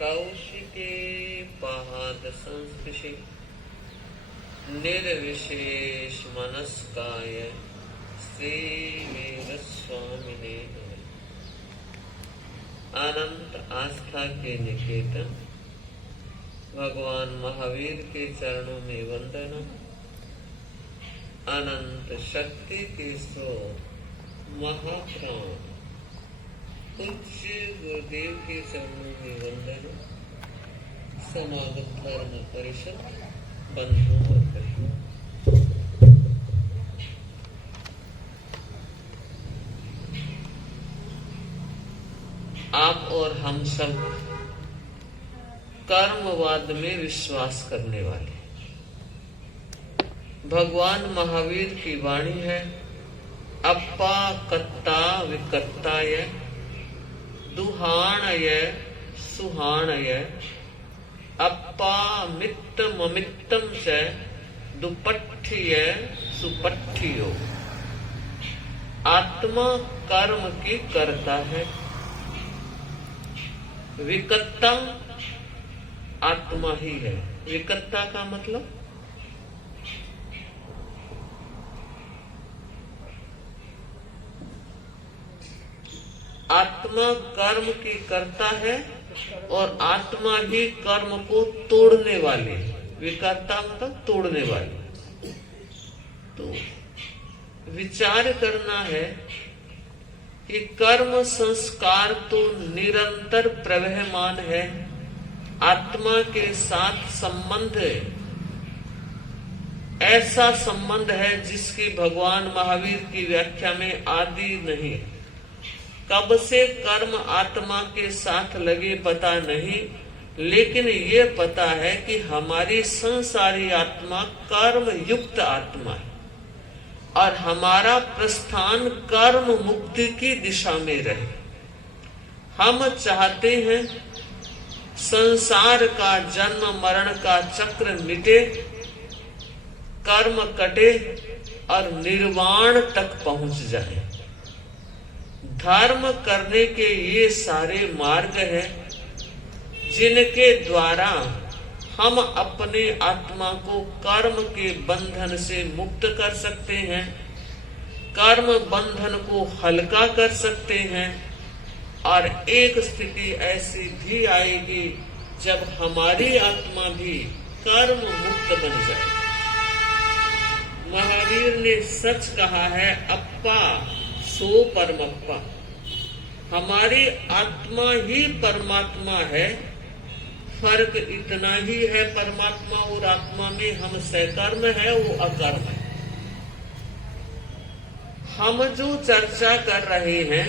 कौशिके पाद संस्पृशे निर्विशेष मनस्काय श्री वेद स्वामिने नमः। अनंत आस्था के निकेतन भगवान महावीर के चरणों में वंदना। अनंत शक्ति के स्रोत महाप्राण पूज्य गुरुदेव के चरणों में वंदना। समागम धर्म परिषद बंधु और भाइयों, आप और हम सब कर्मवाद में विश्वास करने वाले। भगवान महावीर की वाणी है, अप्पा कत्ता विकत्ताय दुहाणय सुहाणय अप्पा मित्तम अमित्तम च दुपट्ठिय सुपट्ठियो। आत्मा कर्म की करता है। विकत्ता आत्मा ही है। विकत्ता का मतलब आत्मा कर्म की करता है और आत्मा ही कर्म को तोड़ने वाले। विकर्ता मतलब तोड़ने वाले। तो विचार करना है कि कर्म संस्कार तो निरंतर प्रवहमान है, आत्मा के साथ संबंध है। ऐसा संबंध है जिसकी भगवान महावीर की व्याख्या में आदि नहीं। कब से कर्म आत्मा के साथ लगे पता नहीं, लेकिन ये पता है कि हमारी संसारी आत्मा कर्म युक्त आत्मा है और हमारा प्रस्थान कर्म मुक्ति की दिशा में रहे। हम चाहते हैं संसार का जन्म मरण का चक्र मिटे, कर्म कटे और निर्वाण तक पहुंच जाए। धर्म करने के ये सारे मार्ग हैं जिनके द्वारा हम अपने आत्मा को कर्म के बंधन से मुक्त कर सकते हैं, कर्म बंधन को हल्का कर सकते हैं और एक स्थिति ऐसी भी आएगी जब हमारी आत्मा भी कर्म मुक्त बन जाए। महावीर ने सच कहा है, अप्पा सो परमप्पा। हमारी आत्मा ही परमात्मा है। फर्क इतना ही है परमात्मा और आत्मा में, हम सकर्म है, वो अकर्म है। हम जो चर्चा कर रहे हैं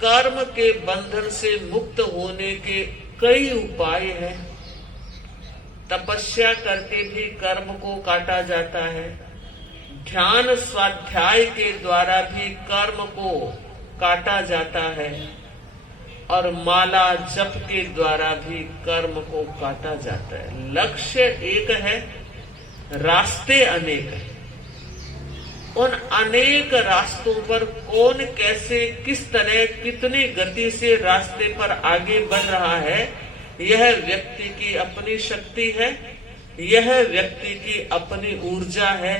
कर्म के बंधन से मुक्त होने के कई उपाय हैं। तपस्या करके भी कर्म को काटा जाता है। ध्यान स्वाध्याय के द्वारा भी कर्म को काटा जाता है और माला जप के द्वारा भी कर्म को काटा जाता है। लक्ष्य एक है, रास्ते अनेक हैं। उन अनेक रास्तों पर कौन कैसे किस तरह कितनी गति से रास्ते पर आगे बढ़ रहा है, यह व्यक्ति की अपनी शक्ति है, यह व्यक्ति की अपनी ऊर्जा है।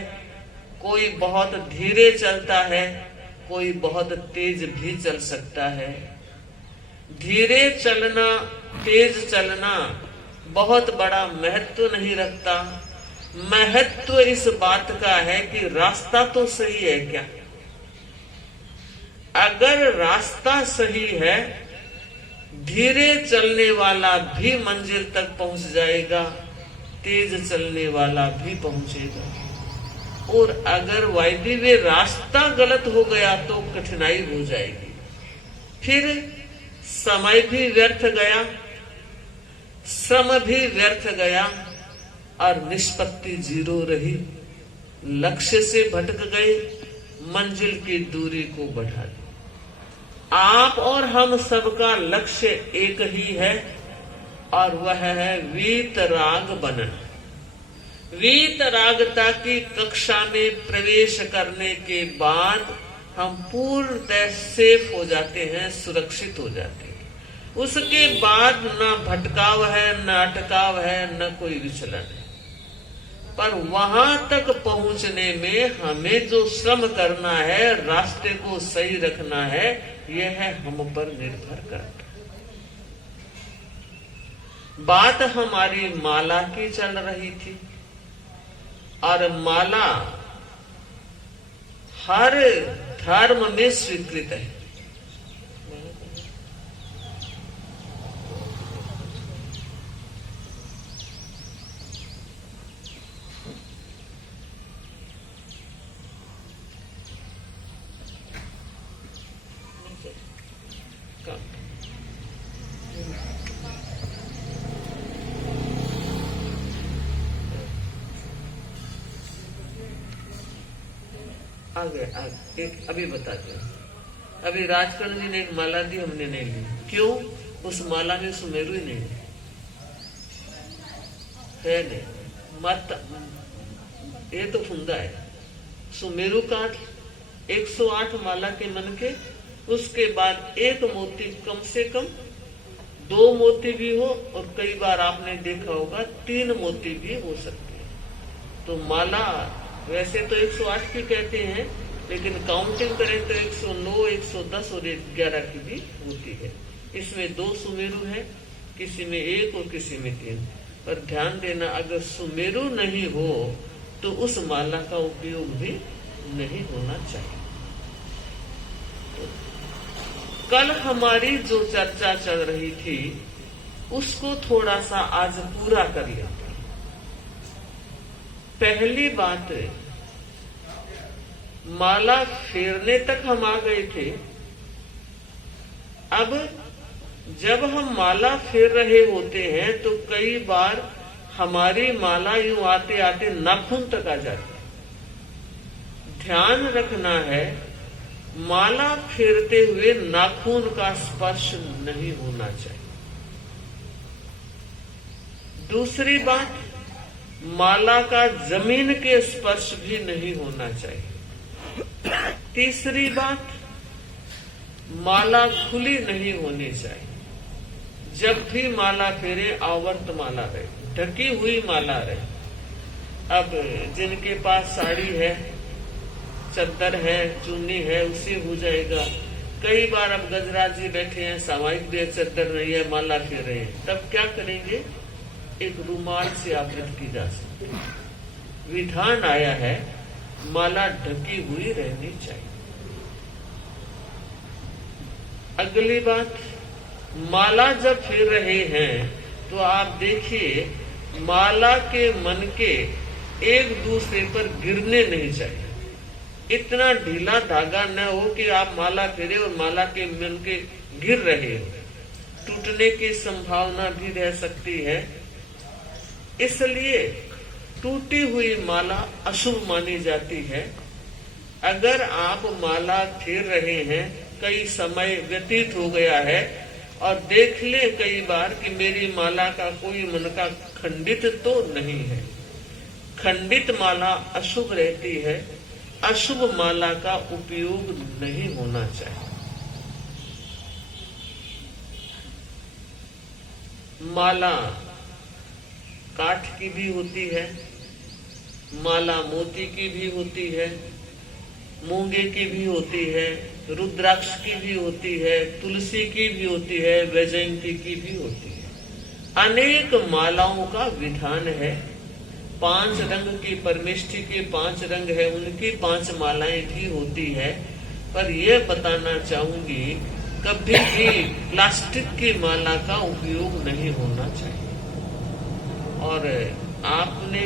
कोई बहुत धीरे चलता है, कोई बहुत तेज भी चल सकता है। धीरे चलना तेज चलना बहुत बड़ा महत्व नहीं रखता। महत्व इस बात का है कि रास्ता तो सही है क्या। अगर रास्ता सही है, धीरे चलने वाला भी मंजिल तक पहुंच जाएगा, तेज चलने वाला भी पहुंचेगा। और अगर वायदे वे रास्ता गलत हो गया तो कठिनाई हो जाएगी। फिर समय भी व्यर्थ गया, श्रम भी व्यर्थ गया और निष्पत्ति जीरो रही। लक्ष्य से भटक गए, मंजिल की दूरी को बढ़ा दी। आप और हम सबका लक्ष्य एक ही है और वह है वीतराग बनना। वीतरागता की कक्षा में प्रवेश करने के बाद हम पूर्णतः सेफ हो जाते हैं, सुरक्षित हो जाते हैं। उसके बाद ना भटकाव है, न अटकाव है, न कोई विचलन है। पर वहां तक पहुंचने में हमें जो श्रम करना है, रास्ते को सही रखना है, यह है हम पर निर्भर करता। बात हमारी माला की चल रही थी और माला हर धर्म में स्वीकृत है। आगे एक अभी बताते हैं। अभी राजकर्ण जी ने एक माला दी, हमने नहीं ली। क्यों? उस माला में सुमेरु ही नहीं है नहीं मत, ये तो फुंदा है। सुमेरु काट 108 माला के मन के, उसके बाद एक मोती, कम से कम 2 मोती भी हो, और कई बार आपने देखा होगा 3 मोती भी हो सकते हैं। तो माला वैसे तो 108 की कहते हैं, लेकिन काउंटिंग करें तो 109, 110 और 11 की भी होती है। इसमें 2 सुमेरु है, किसी में 1 और किसी में 3। पर ध्यान देना, अगर सुमेरु नहीं हो तो उस माला का उपयोग भी नहीं होना चाहिए। तो कल हमारी जो चर्चा चल रही थी उसको थोड़ा सा आज पूरा कर लेते। पहली बात, माला फेरने तक हम आ गए थे। अब जब हम माला फेर रहे होते हैं तो कई बार हमारी माला यूं आते आते नाखून तक आ जाती है। ध्यान रखना है, माला फेरते हुए नाखून का स्पर्श नहीं होना चाहिए। दूसरी बात, माला का जमीन के स्पर्श भी नहीं होना चाहिए। तीसरी बात, माला खुली नहीं होनी चाहिए। जब भी माला फेरे आवर्त माला रहे, ढकी हुई माला रहे। अब जिनके पास साड़ी है, चद्दर है, चुन्नी है, उससे हो जाएगा। कई बार अब गजराज जी बैठे हैं, सामायिक भी चद्दर नहीं है, माला फेर रहे हैं, तब क्या करेंगे? एक रुमाल से आवृत की जा सकती है। विधान आया है, माला ढकी हुई रहनी चाहिए। अगली बात, माला जब फेर रहे हैं तो आप देखिए, माला के मन के एक दूसरे पर गिरने नहीं चाहिए। इतना ढीला धागा न हो कि आप माला फेरे और माला के मन के गिर रहे हो, टूटने की संभावना भी रह सकती है। इसलिए टूटी हुई माला अशुभ मानी जाती है। अगर आप माला फेर रहे हैं, कई समय व्यतीत हो गया है, और देख ले कई बार कि मेरी माला का कोई मन का खंडित तो नहीं है। खंडित माला अशुभ रहती है, अशुभ माला का उपयोग नहीं होना चाहिए। माला काठ की भी होती है, माला मोती की भी होती है, मूंगे की भी होती है, रुद्राक्ष की भी होती है, तुलसी की भी होती है, वैजयंती की भी होती है। अनेक मालाओं का विधान है। 5 रंग की परमेष्ठी के 5 रंग है, उनकी 5 मालाएं भी होती है। पर यह बताना चाहूंगी, कभी भी प्लास्टिक की माला का उपयोग नहीं होना चाहिए। और आपने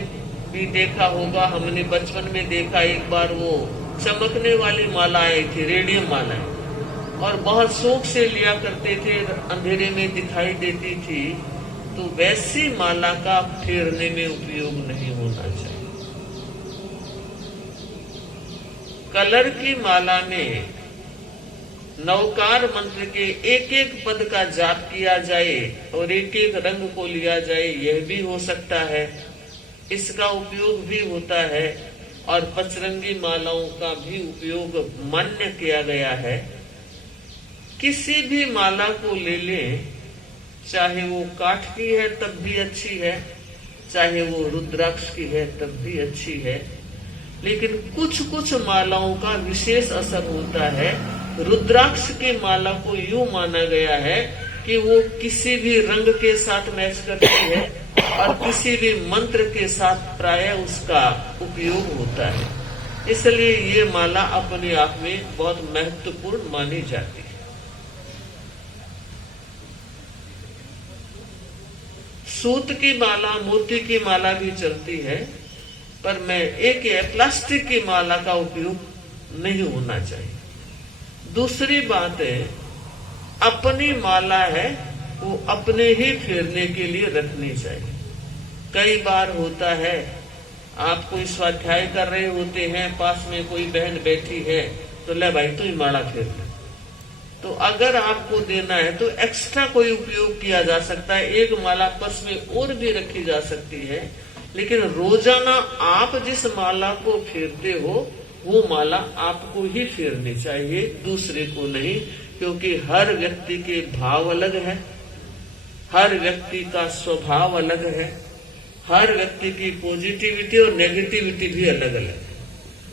भी देखा होगा, हमने बचपन में देखा, एक बार वो चमकने वाली माला आई थी, रेडियम माला, और बहुत शौक से लिया करते थे, अंधेरे में दिखाई देती थी। तो वैसी माला का फेरने में उपयोग नहीं होना चाहिए। कलर की माला में नवकार मंत्र के एक एक पद का जाप किया जाए और एक एक रंग को लिया जाए, यह भी हो सकता है, इसका उपयोग भी होता है। और पचरंगी मालाओं का भी उपयोग मान्य किया गया है। किसी भी माला को ले लें, चाहे वो काठ की है तब भी अच्छी है, चाहे वो रुद्राक्ष की है तब भी अच्छी है। लेकिन कुछ कुछ मालाओं का विशेष असर होता है। रुद्राक्ष की माला को यूं माना गया है कि वो किसी भी रंग के साथ मैच करती है और किसी भी मंत्र के साथ प्रायः उसका उपयोग होता है। इसलिए ये माला अपने आप में बहुत महत्वपूर्ण मानी जाती है। सूत की माला, मोती की माला भी चलती है, पर मैं एक प्लास्टिक की माला का उपयोग नहीं होना चाहिए। दूसरी बात है, अपनी माला है वो अपने ही फेरने के लिए रखनी चाहिए। कई बार होता है आप कोई स्वाध्याय कर रहे होते हैं, पास में कोई बहन बैठी है तो ले भाई तू ही माला फेर ले। तो अगर आपको देना है तो एक्स्ट्रा कोई उपयोग किया जा सकता है, एक माला पर्स में और भी रखी जा सकती है। लेकिन रोजाना आप जिस माला को फेरते हो वो माला आपको ही फेरनी चाहिए, दूसरे को नहीं। क्योंकि हर व्यक्ति के भाव अलग है, हर व्यक्ति का स्वभाव अलग है, हर व्यक्ति की पॉजिटिविटी और नेगेटिविटी भी अलग अलग है।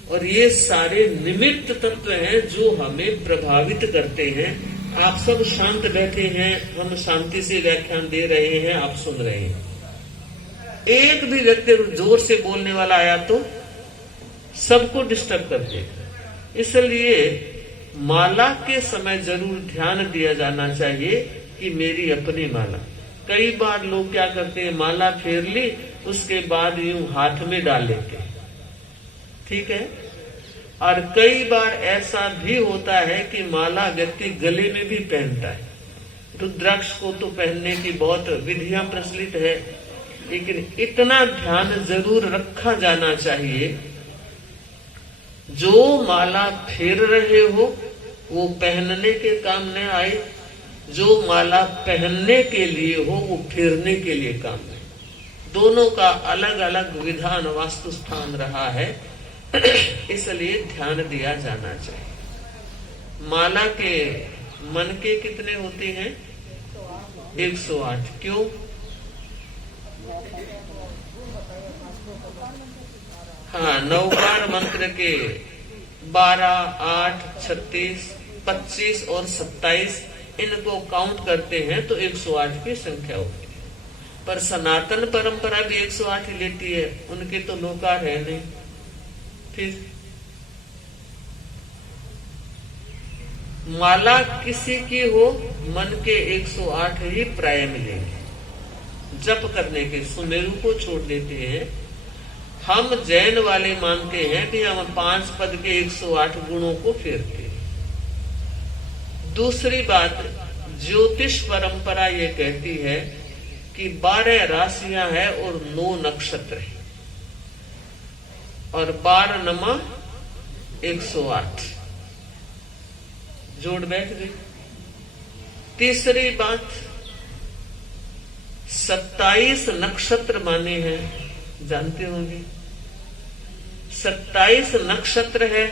और ये सारे निमित्त तत्व हैं जो हमें प्रभावित करते हैं। आप सब शांत बैठे हैं, हम शांति से व्याख्यान दे रहे हैं, आप सुन रहे हैं। एक भी व्यक्ति जोर से बोलने वाला आया तो सबको डिस्टर्ब कर देगा। इसलिए माला के समय जरूर ध्यान दिया जाना चाहिए कि मेरी अपनी माला। कई बार लोग क्या करते हैं, माला फेर ली उसके बाद यूं हाथ में डाल लेते हैं, ठीक है। और कई बार ऐसा भी होता है कि माला व्यक्ति गले में भी पहनता है। रुद्राक्ष को तो पहनने की बहुत विधियां प्रचलित है, लेकिन इतना ध्यान जरूर रखा जाना चाहिए, जो माला फेर रहे हो वो पहनने के काम न आए, जो माला पहनने के लिए हो वो फेरने के लिए काम आए। दोनों का अलग अलग विधान वास्तु स्थान रहा है, इसलिए ध्यान दिया जाना चाहिए। माला के मन के कितने होते हैं? 108। क्यों? हाँ, नवकार मंत्र के 12, 8, 36, 25 और 27 इनको काउंट करते हैं तो 108 की संख्या होती है। पर सनातन परंपरा भी 108 ही लेती है, उनके तो नौकार है नहीं। फिर माला किसी की हो, मन के 108 ही प्राय मिलेंगे। जप करने के सुमेरु को छोड़ देते हैं। हम जैन वाले मानते हैं कि हम 5 पद के 108 गुणों को फेरते हैं। दूसरी बात, ज्योतिष परंपरा ये कहती है कि 12 राशियां हैं और 9 नक्षत्र हैं और 12 नमा 108 जोड़ बैठ गई। तीसरी बात, 27 नक्षत्र माने हैं, जानते होंगे। 27 नक्षत्र है।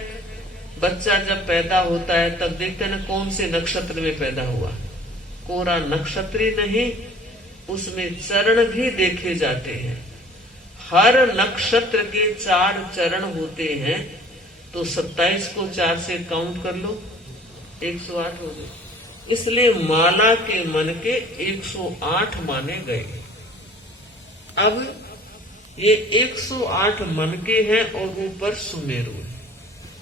बच्चा जब पैदा होता है तब देखते हैं ना कौन से नक्षत्र में पैदा हुआ। कोरा नक्षत्र ही नहीं, उसमें चरण भी देखे जाते हैं। हर नक्षत्र के 4 चरण होते हैं, तो 27 को 4 से काउंट कर लो, 108 हो गए। इसलिए माला के मन के 108 माने गए। अब ये 108 मन के हैं और ऊपर सुमेरु है।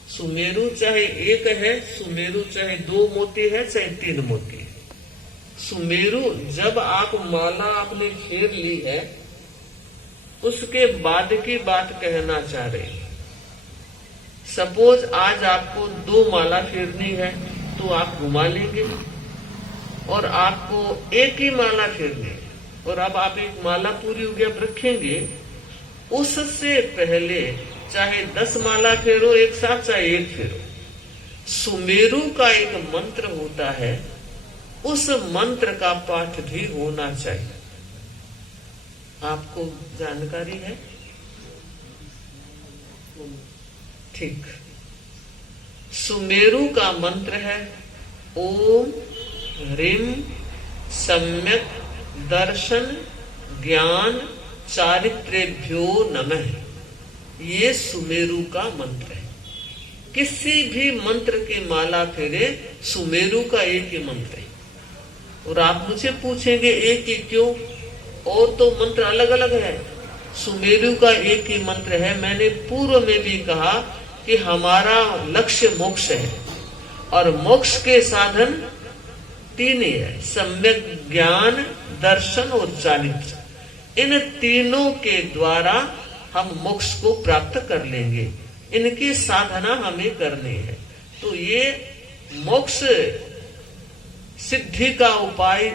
सुमेरु चाहे एक है, सुमेरु चाहे 2 मोती है, चाहे 3 मोती है। सुमेरु जब आप माला आपने फेर ली है उसके बाद की बात कहना चाह रहे हैं। सपोज आज आपको 2 माला फेरनी है तो आप घुमा लेंगे, और आपको एक ही माला फेरनी है और अब आप एक माला पूरी हो गया रखेंगे। उससे पहले चाहे 10 माला फेरो एक साथ, चाहे एक फेरो, सुमेरु का एक मंत्र होता है, उस मंत्र का पाठ भी होना चाहिए। आपको जानकारी है? ठीक। सुमेरु का मंत्र है ओम ह्रीम सम्यक दर्शन ज्ञान चारित्रेभ्यो नमः। ये सुमेरु का मंत्र है। किसी भी मंत्र की माला फेरे सुमेरु का एक ही मंत्र है। और आप मुझे पूछेंगे एक ही क्यों, और तो मंत्र अलग अलग है, सुमेरु का एक ही मंत्र है। मैंने पूर्व में भी कहा कि हमारा लक्ष्य मोक्ष है और मोक्ष के साधन तीन ही है, सम्यक ज्ञान, दर्शन और चारित्र। इन तीनों के द्वारा हम मोक्ष को प्राप्त कर लेंगे, इनकी साधना हमें करनी है। तो ये मोक्ष सिद्धि का उपाय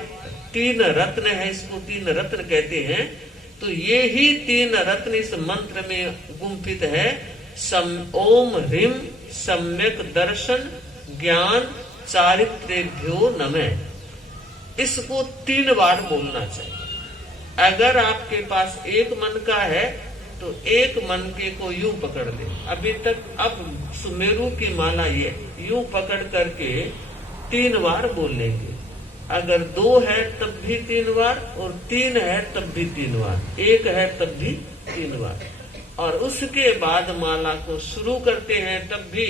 तीन रत्न है, इसको तीन रत्न कहते हैं। तो ये ही तीन रत्न इस मंत्र में गुंफित है। ओम ह्रीम सम्यक दर्शन ज्ञान चारित्रेभ्यो नमः। इसको 3 बार बोलना चाहिए। अगर आपके पास एक मन का है तो एक मन के को यूं पकड़ ले। अभी तक अब सुमेरु की माला ये यूं पकड़ करके 3 बार बोल लेंगे। अगर 2 है तब भी 3 बार, और 3 है तब भी 3 बार, 1 है तब भी 3 बार। और उसके बाद माला को शुरू करते हैं, तब भी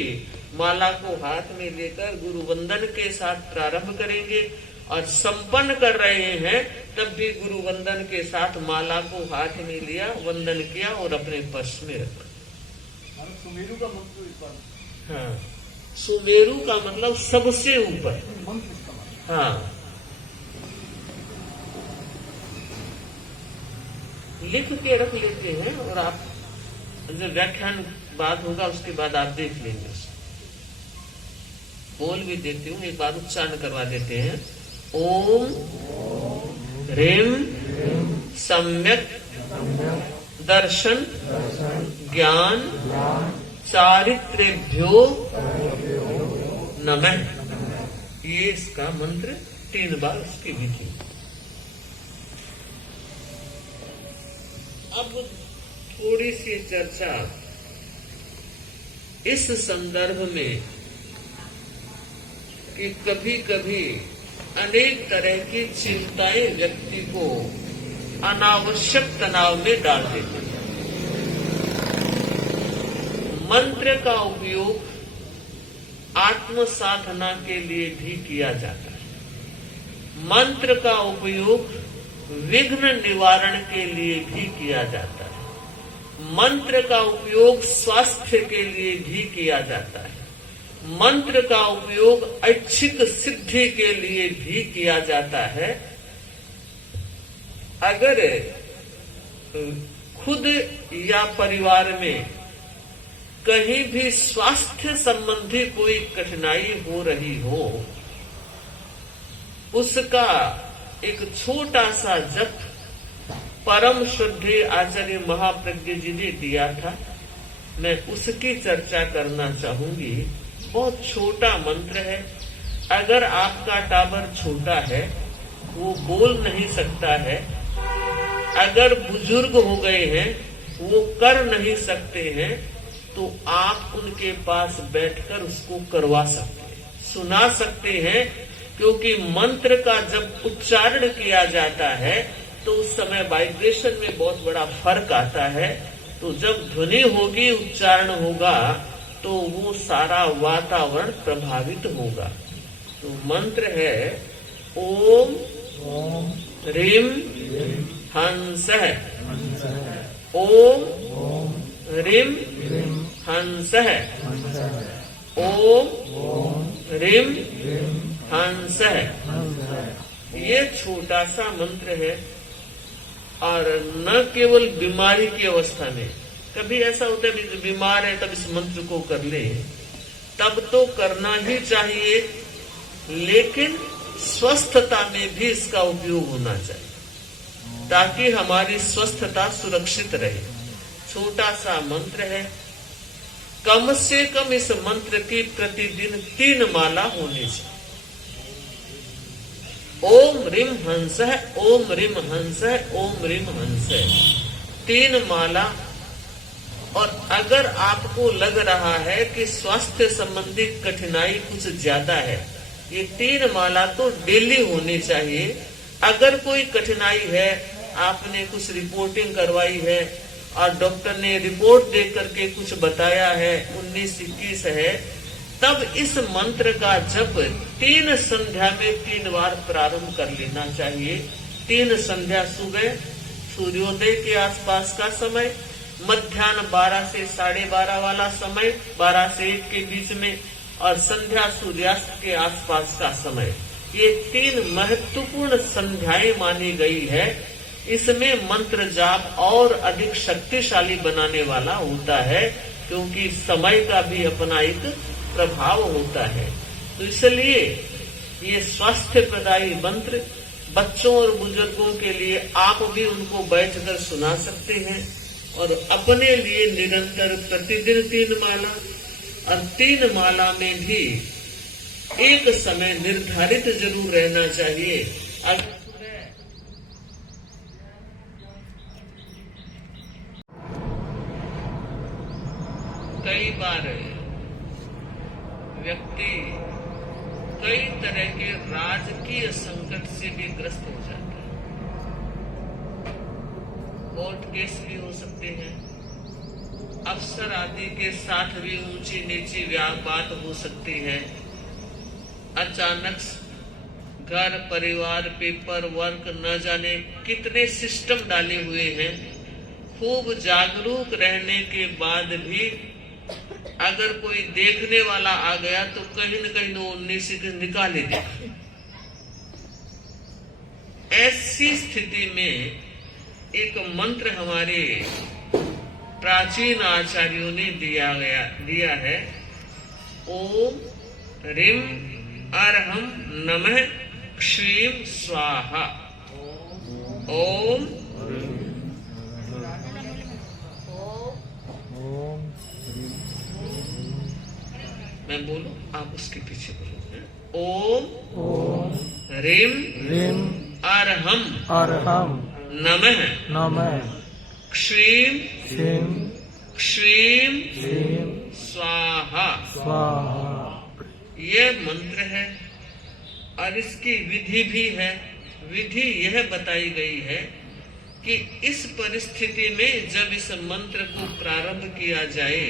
माला को हाथ में लेकर गुरु वंदन के साथ प्रारंभ करेंगे। और संपन्न कर रहे हैं तब भी गुरु वंदन के साथ माला को हाथ में लिया, वंदन किया और अपने पर्स में रखा। सुमेरु का मंत्र। हाँ, सुमेरु का मतलब सबसे ऊपर। हाँ, लिख के रख लेते हैं और आप जब व्याख्यान बाद होगा उसके बाद आप देख लेंगे। बोल भी देती हूँ, एक बार उच्चारण करवा देते हैं। ओम ह्रीम सम्यक दर्शन ज्ञान चारित्रेभ्यो नमः। ये इसका मंत्र 3 बार उसकी विधि। अब थोड़ी सी चर्चा इस संदर्भ में कि कभी कभी अनेक तरह की चिंताएं व्यक्ति को अनावश्यक तनाव में डाल देती हैं। मंत्र का उपयोग आत्म साधना के लिए भी किया जाता है। मंत्र का उपयोग विघ्न निवारण के लिए भी किया जाता है। मंत्र का उपयोग स्वास्थ्य के लिए भी किया जाता है। मंत्र का उपयोग ऐच्छिक सिद्धि के लिए भी किया जाता है। अगर खुद या परिवार में कहीं भी स्वास्थ्य संबंधी कोई कठिनाई हो रही हो, उसका एक छोटा सा जप परम शुद्धि आचार्य महाप्रज्ञ जी ने दिया था, मैं उसकी चर्चा करना चाहूंगी। बहुत छोटा मंत्र है। अगर आपका टाबर छोटा है, वो बोल नहीं सकता है, अगर बुजुर्ग हो गए हैं, वो कर नहीं सकते हैं, तो आप उनके पास बैठकर उसको करवा सकते हैं, सुना सकते हैं। क्योंकि मंत्र का जब उच्चारण किया जाता है तो उस समय वाइब्रेशन में बहुत बड़ा फर्क आता है। तो जब ध्वनि होगी, उच्चारण होगा, तो वो सारा वातावरण प्रभावित होगा। तो मंत्र है ओम ह्रीम हंसः। ओम ह्रीम हंसः। ओम ह्रीम हंसः। ये छोटा सा मंत्र है। और न केवल बीमारी की अवस्था में, कभी ऐसा होता है बीमार है तब इस मंत्र को कर ले, तब तो करना ही चाहिए, लेकिन स्वस्थता में भी इसका उपयोग होना चाहिए ताकि हमारी स्वस्थता सुरक्षित रहे। छोटा सा मंत्र है। कम से कम इस मंत्र की प्रतिदिन 3 माला होनी चाहिए। ओम ह्रीम हंसः, ओम ह्रीम हंसः, ओम ह्रीम हंसः, 3 माला। और अगर आपको लग रहा है कि स्वास्थ्य संबंधी कठिनाई कुछ ज्यादा है, ये 3 माला तो डेली होनी चाहिए। अगर कोई कठिनाई है, आपने कुछ रिपोर्टिंग करवाई है और डॉक्टर ने रिपोर्ट देख करके कुछ बताया है 19-21 है, तब इस मंत्र का जप 3 संध्या में 3 बार प्रारंभ कर लेना चाहिए। 3 संध्या सुबह सूर्योदय के आसपास का समय, मध्याह्न 12 से 12:30 वाला समय, 12 से 1 के बीच में, और संध्या सूर्यास्त के आसपास का समय। ये 3 महत्वपूर्ण संध्याएं मानी गई है। इसमें मंत्र जाप और अधिक शक्तिशाली बनाने वाला होता है, क्योंकि समय का भी अपना एक प्रभाव होता है। तो इसलिए ये स्वास्थ्य प्रदायी मंत्र बच्चों और बुजुर्गों के लिए आप भी उनको बैठकर सुना सकते हैं और अपने लिए निरंतर प्रतिदिन 3 माला, और 3 माला में भी एक समय निर्धारित जरूर रहना चाहिए। अगर कई बार व्यक्ति कई तरह के राजकीय संकट से भी ग्रस्त हो जाता है। कोर्ट केस भी हो सकते हैं, अफसर आदि के साथ भी ऊंची नीची बात हो सकती है। अचानक घर परिवार पेपर वर्क न जाने कितने सिस्टम डाले हुए हैं। खूब जागरूक रहने के बाद भी अगर कोई देखने वाला आ गया तो कहीं न कहीं वो 19 से निकाल ही देगा। ऐसी स्थिति में एक मंत्र हमारे प्राचीन आचार्यों ने दिया है। ओम ह्रीं अर्हं नमः क्षीं स्वाहा। ओम मैं बोलूं, आप उसके पीछे बोलो। ओम ह्रीं अर्हं नमः क्षीं स्वाहा। ये मंत्र है और इसकी विधि भी है। विधि यह बताई गई है कि इस परिस्थिति में जब इस मंत्र को प्रारंभ किया जाए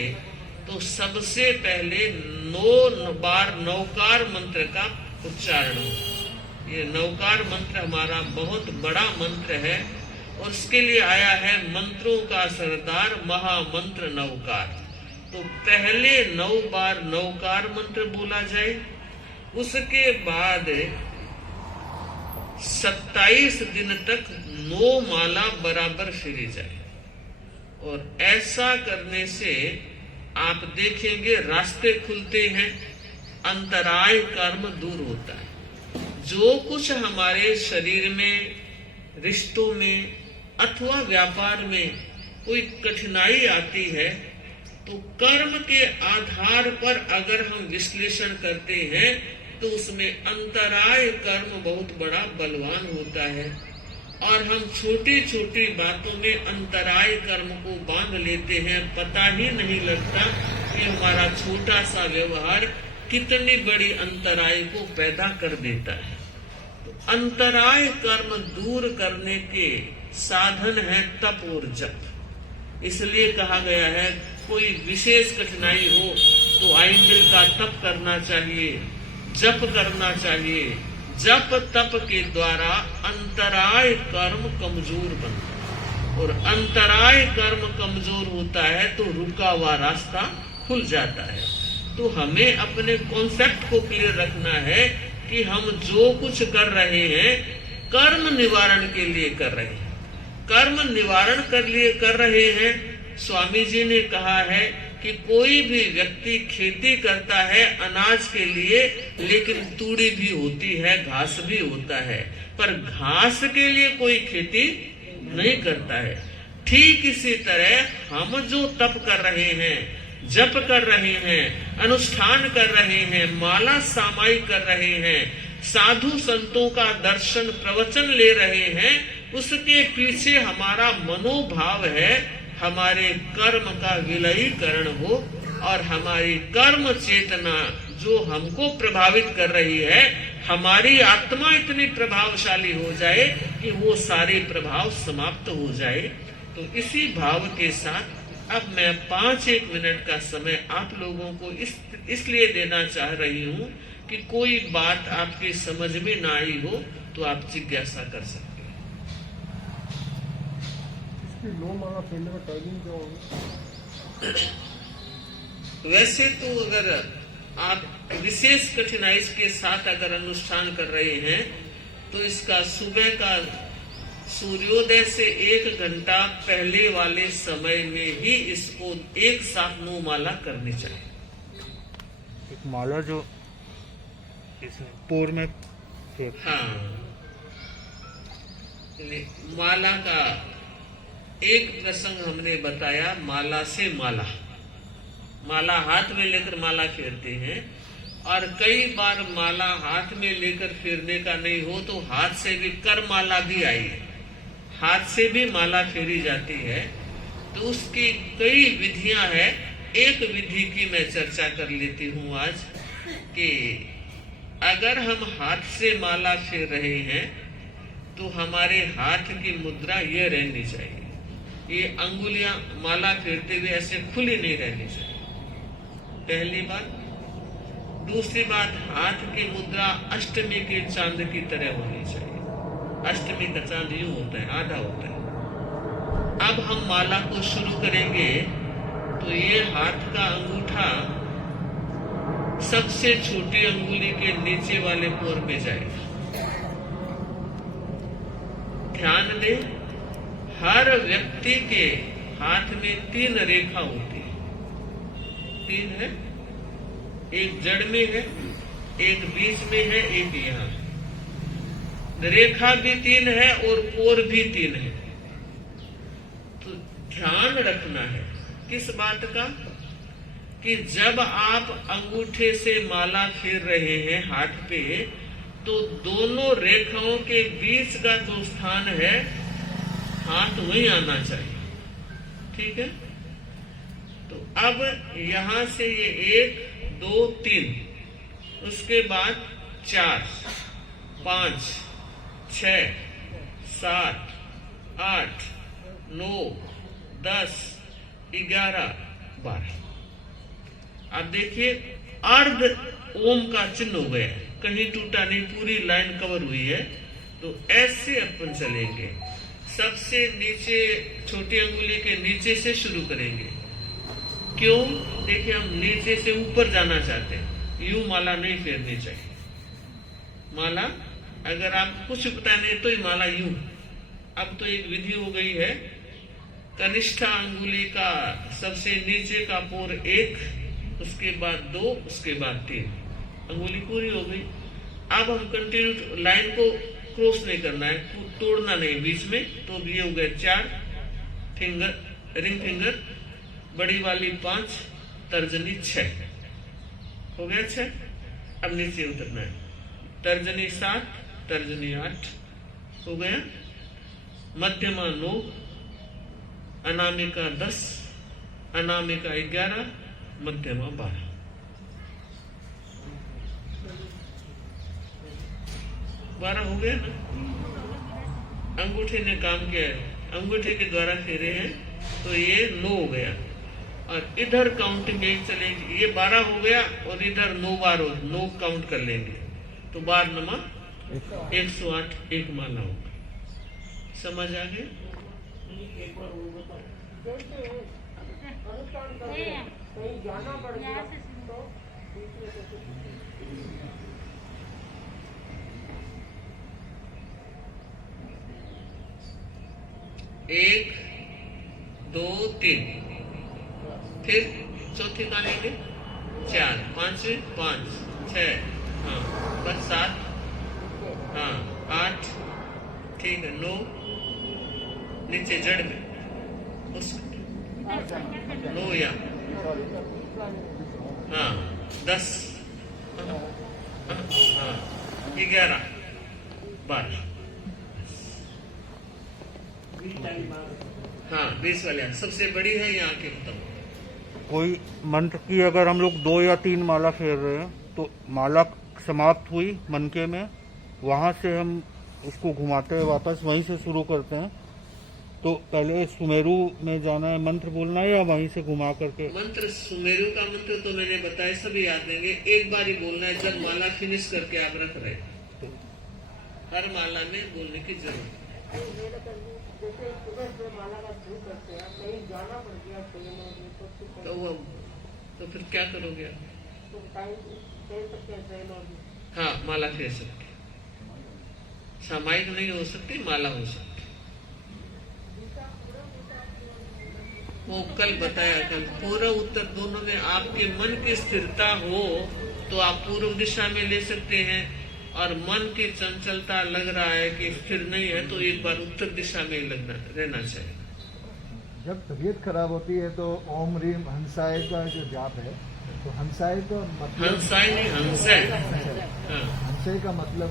तो सबसे पहले 9 बार नौकार मंत्र का उच्चारण हो। ये नौकार मंत्र हमारा बहुत बड़ा मंत्र है और उसके लिए आया है मंत्रों का सरदार महामंत्र नौकार। तो पहले 9 बार नौकार मंत्र बोला जाए, उसके बाद 27 दिन तक 9 माला बराबर फिरी जाए। और ऐसा करने से आप देखेंगे रास्ते खुलते हैं, अंतराय कर्म दूर होता है। जो कुछ हमारे शरीर में, रिश्तों में अथवा व्यापार में कोई कठिनाई आती है तो कर्म के आधार पर अगर हम विश्लेषण करते हैं तो उसमें अंतराय कर्म बहुत बड़ा बलवान होता है। और हम छोटी छोटी बातों में अंतराय कर्म को बांध लेते हैं, पता ही नहीं लगता कि हमारा छोटा सा व्यवहार कितनी बड़ी अंतराय को पैदा कर देता है। तो अंतराय कर्म दूर करने के साधन है तप और जप। इसलिए कहा गया है कोई विशेष कठिनाई हो तो आइंदिल का तप करना चाहिए, जप करना चाहिए। जप तप के द्वारा अंतराय कर्म कमजोर बनता है और अंतराय कर्म कमजोर होता है तो रुका हुआ रास्ता खुल जाता है। तो हमें अपने कॉन्सेप्ट को क्लियर रखना है कि हम जो कुछ कर रहे हैं कर्म निवारण के लिए कर रहे हैं। कर्म निवारण कर रहे हैं। स्वामी जी ने कहा है कि कोई भी व्यक्ति खेती करता है अनाज के लिए, लेकिन तूड़ी भी होती है, घास भी होता है, पर घास के लिए कोई खेती नहीं करता है। ठीक इसी तरह हम जो तप कर रहे हैं, जप कर रहे हैं, अनुष्ठान कर रहे हैं, माला सामाई कर रहे हैं, साधु संतों का दर्शन प्रवचन ले रहे हैं, उसके पीछे हमारा मनोभाव है हमारे कर्म का विलयीकरण हो और हमारी कर्म चेतना जो हमको प्रभावित कर रही है हमारी आत्मा इतनी प्रभावशाली हो जाए कि वो सारे प्रभाव समाप्त हो जाए। तो इसी भाव के साथ अब मैं 5-1 मिनट का समय आप लोगों को इसलिए देना चाह रही हूं कि कोई बात आपकी समझ में ना आई हो तो आप जिज्ञासा कर सकते हैं। इसकी 9 माला फेरने में टाइमिंग क्या होगी? वैसे तो अगर आप विशेष कठिनाई के साथ अगर अनुष्ठान कर रहे हैं तो इसका सुबह का सूर्योदय से 1 घंटा पहले वाले समय में ही इसको एक साथ 9 माला करनी चाहिए। एक माला जो इसमें पोर में हाँ, माला का एक प्रसंग हमने बताया, माला से माला, माला हाथ में लेकर माला फेरते हैं, और कई बार माला हाथ में लेकर फेरने का नहीं हो तो हाथ से भी कर माला भी आई है, हाथ से भी माला फेरी जाती है। तो उसकी कई विधियां हैं। एक विधि की मैं चर्चा कर लेती हूं आज कि अगर हम हाथ से माला फेर रहे हैं तो हमारे हाथ की मुद्रा ये रहनी चाहिए, ये अंगुलियां माला फेरते हुए ऐसे खुली नहीं रहनी चाहिए, पहली बात। दूसरी बात, हाथ की मुद्रा अष्टमी के चांद की तरह होनी चाहिए। अष्टमी का चांद यूं होता है, आधा होता है। अब हम माला को शुरू करेंगे तो ये हाथ का अंगूठा सबसे छोटी अंगुली के नीचे वाले पोर में जाएगा। ध्यान दें, हर व्यक्ति के हाथ में 3 रेखा होती है। 3 है, एक जड़ में है, एक बीच में है, एक यहाँ। रेखा भी 3 है और पोर भी 3 है। तो ध्यान रखना है किस बात का कि जब आप अंगूठे से माला फेर रहे हैं हाथ पे, तो दोनों रेखाओं के बीच का जो स्थान है हाथ वहीं आना चाहिए, ठीक है। तो अब यहां से ये 1 2 3, उसके बाद 4 5 6 7 8 9 10 11 12। अब देखिए अर्ध ओम का चिन्ह हो गया, कहीं टूटा नहीं, पूरी लाइन कवर हुई है। तो ऐसे अपन चलेंगे, सबसे नीचे छोटी अंगुली के नीचे से शुरू करेंगे। क्यों? देखिए हम नीचे से ऊपर जाना चाहते हैं, यूं माला नहीं फेरनी चाहिए। माला अगर आप कुछ पता नहीं तो ही माला यूं। अब तो एक विधि हो गई है, कनिष्ठा अंगुली का सबसे नीचे का पोर 1, उसके बाद 2, उसके बाद 3, अंगुली पूरी हो गई। अब हम कंटिन्यू लाइन को क्रॉस नहीं करना है, तोड़ना नहीं बीच में। तो ये हो गए 4 फिंगर, रिंग फिंगर, बड़ी वाली 5, तर्जनी 6, हो गया 6। अब नीचे उतरना है, तर्जनी 7, तर्जनी 8, हो गया। मध्यमा 9, अनामिका 10, अनामिका 11, मध्यमा 12। हो गया ना। अंगूठे ने काम किया है, अंगूठे के द्वारा फेरे हैं तो ये 9 हो गया। और इधर काउंटिंग एक चलेगी, ये 12 हो गया और इधर 9 बार 9 काउंट कर लेंगे तो 12 नमा 108 एक माला होगा। समझ आ गया? जाना पड़ेगा। 1 2 3, फिर चौथी का लेंगे 4 5 5 6, हाँ बस 7, हाँ 8, ठीक है 9, नीचे जड़ में उस 9 या हाँ 10, हाँ 11 12, हाँ 20 वाले सबसे बड़ी है यहाँ के खत्म। कोई मंत्र की अगर हम लोग 2 या 3 माला फेर रहे हैं तो माला समाप्त हुई मनके में, वहाँ से हम उसको घुमाते हैं वापस, वहीं से शुरू करते हैं। तो पहले सुमेरु में जाना है, मंत्र बोलना है, या वहीं से घुमा करके? मंत्र, सुमेरु का मंत्र तो मैंने बताया, सभी याद रहेंगे। एक बार ही बोलना है जब माला फिनिश करके आप रख रहे हैं। हर माला में बोलने की जरूरत है। तो फिर क्या करोगे आप? हाँ, माला फेर सकते, सामायिक नहीं हो सकती, माला हो सकती। वो कल बताया, कल पूर्व उत्तर दोनों में आपके मन की स्थिरता हो तो आप पूर्व दिशा में ले सकते हैं, और मन की चंचलता लग रहा है कि स्थिर नहीं है तो एक बार उत्तर दिशा में रहना चाहिए। जब तबीयत खराब होती है तो ओम रीम हंसाय का जो जाप है, तो हंसाय का मतलब, हंसाय नहीं, हंसाय। हाँ, हंसाय का मतलब,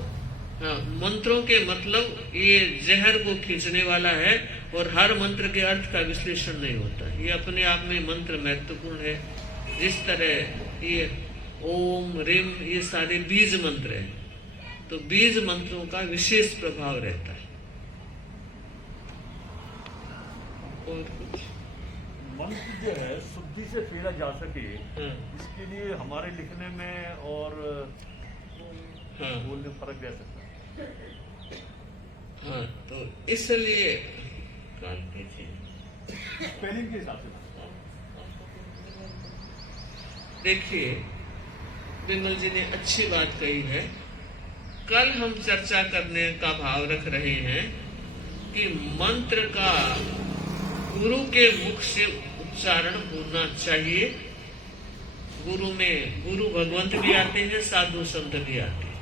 हाँ, मंत्रों के मतलब ये जहर को खींचने वाला है, और हर मंत्र के अर्थ का विश्लेषण नहीं होता। ये अपने आप में मंत्र महत्वपूर्ण है। जिस तरह ये ओम रीम ये सारे बीज मंत्र हैं, तो बीज मंत्रों का विशेष प्रभाव रहता है। और कुछ मंत्र जो है शुद्धि से फेरा जा सके, हाँ, इसके लिए हमारे लिखने में और हाँ, बोलने में फर्क रह सकता है। हाँ, तो इसलिए स्पेलिंग के हिसाब से देखिए, विमल जी ने अच्छी बात कही है। कल हम चर्चा करने का भाव रख रहे हैं कि मंत्र का गुरु के मुख से उच्चारण होना चाहिए। गुरु भगवंत भी आते हैं, साधु संत भी आते हैं।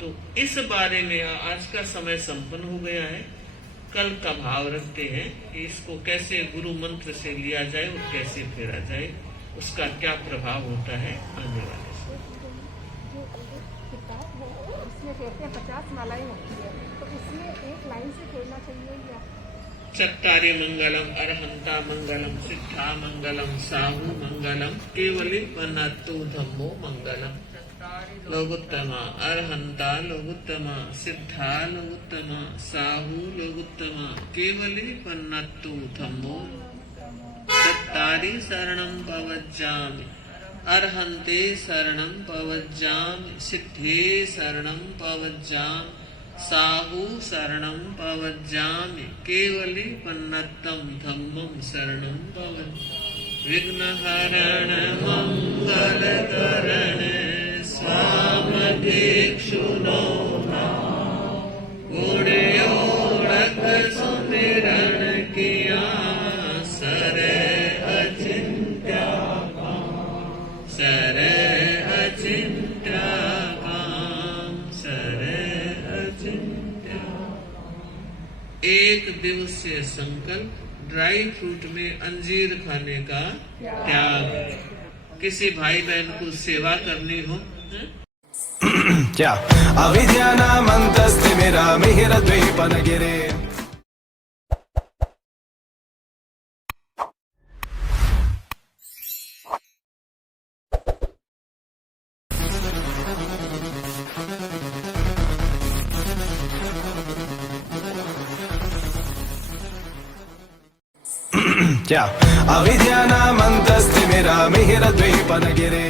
तो इस बारे में आज का समय संपन्न हो गया है। कल का भाव रखते हैं कि इसको कैसे गुरु मंत्र से लिया जाए और कैसे फेरा जाए, उसका क्या प्रभाव होता है आने वाले समय। उसमें कहते हैं 50 मालाएं होती है, तो उसमें एक लाइन से फेरना चाहिए या? चत्तारि मंगलम अरहंता मंगलम सिद्धा मंगलम साहु मंगलम केवली वनतु धम्मो मंगलम। लोगुत्तमा अरहंता लोगुत्तमा सिद्धा लोगुत्तमा साहु लोगुत्तमा केवली वनतु धम्मो। चत्तारि शरणं पवज्जामि अरहन्ते शरणं पवज्जामि सिद्धे शरणं पवज्जामि साहु शरणं पवज्जामि केवली पन्नत्तं धम्मं शरणं पवज्जामि। विघ्नहरण मंगलकरण स्वामदीक्षुनो गुणयोड़क सुमिरन किया सरे अचिंत्य सरे अचिंत्य एक दिवसीय संकल्प, ड्राई फ्रूट में अंजीर खाने का त्याग। किसी भाई बहन को सेवा करनी हो, क्या अविद्यानामन्तस्तिमिरा मिहिरद्वीपनगिरे। क्या अविद्यानामन्तस्तिमिरा मिहिरद्वीपनगिरे।